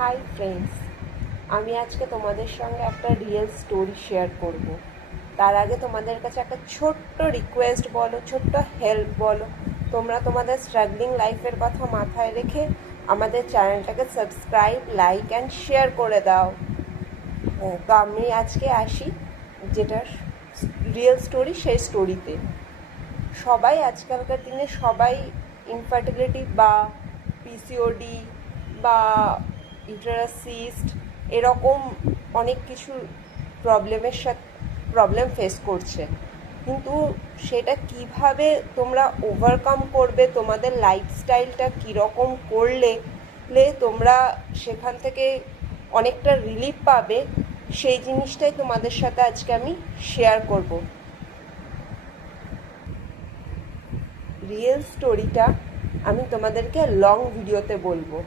Hi friends, আমি আজকে তোমাদের সঙ্গে একটা রিয়েল স্টোরি শেয়ার করব। তার আগে তোমাদের কাছে একটা ছোট্ট রিকোয়েস্ট বলো, ছোট্ট হেল্প বলো। তোমরা তোমাদের স্ট্রাগলিং লাইফের কথা মাথায় রেখে আমাদের চ্যানেলটাকে সাবস্ক্রাইব, লাইক অ্যান্ড শেয়ার করে দাও। তো আমি আজকে আসি যেটা রিয়েল স্টোরি, সেই স্টোরিতে। সবাই আজকালকার দিনে সবাই ইনফার্টিলিটি বা পিসিওডি বা ইউটেরাস সিস্ট এরকম অনেক কিছু প্রবলেম ফেস করছে, কিন্তু সেটা কিভাবে তোমরা ওভারকাম করবে, তোমাদের লাইফস্টাইলটা কীরকম করলে তোমরা সেখান থেকে অনেকটা রিলিফ পাবে, সেই জিনিসটাই তোমাদের সাথে আজকে আমি শেয়ার করব। রিয়েল স্টোরিটা আমি তোমাদেরকে লং ভিডিওতে বলবো।